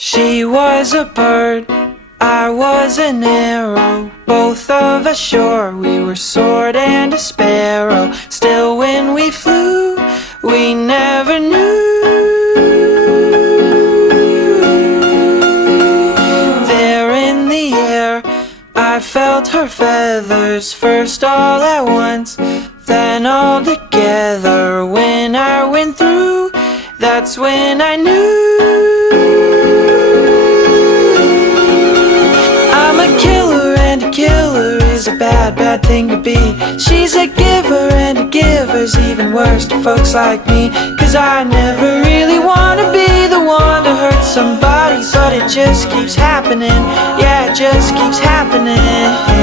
She was a bird, I was an arrow. Both of us sure we were sword and a sparrow. Still when we flew, we never knew. There in the air, I felt her feathers, first all at once, then all together. When I went through, that's when I knew. I'm a killer, and a killer is a bad, bad thing to be. She's a giver, and a giver's even worse to folks like me. Cause I never really wanna be the one to hurt somebody, but it just keeps happening. Yeah, it just keeps happening.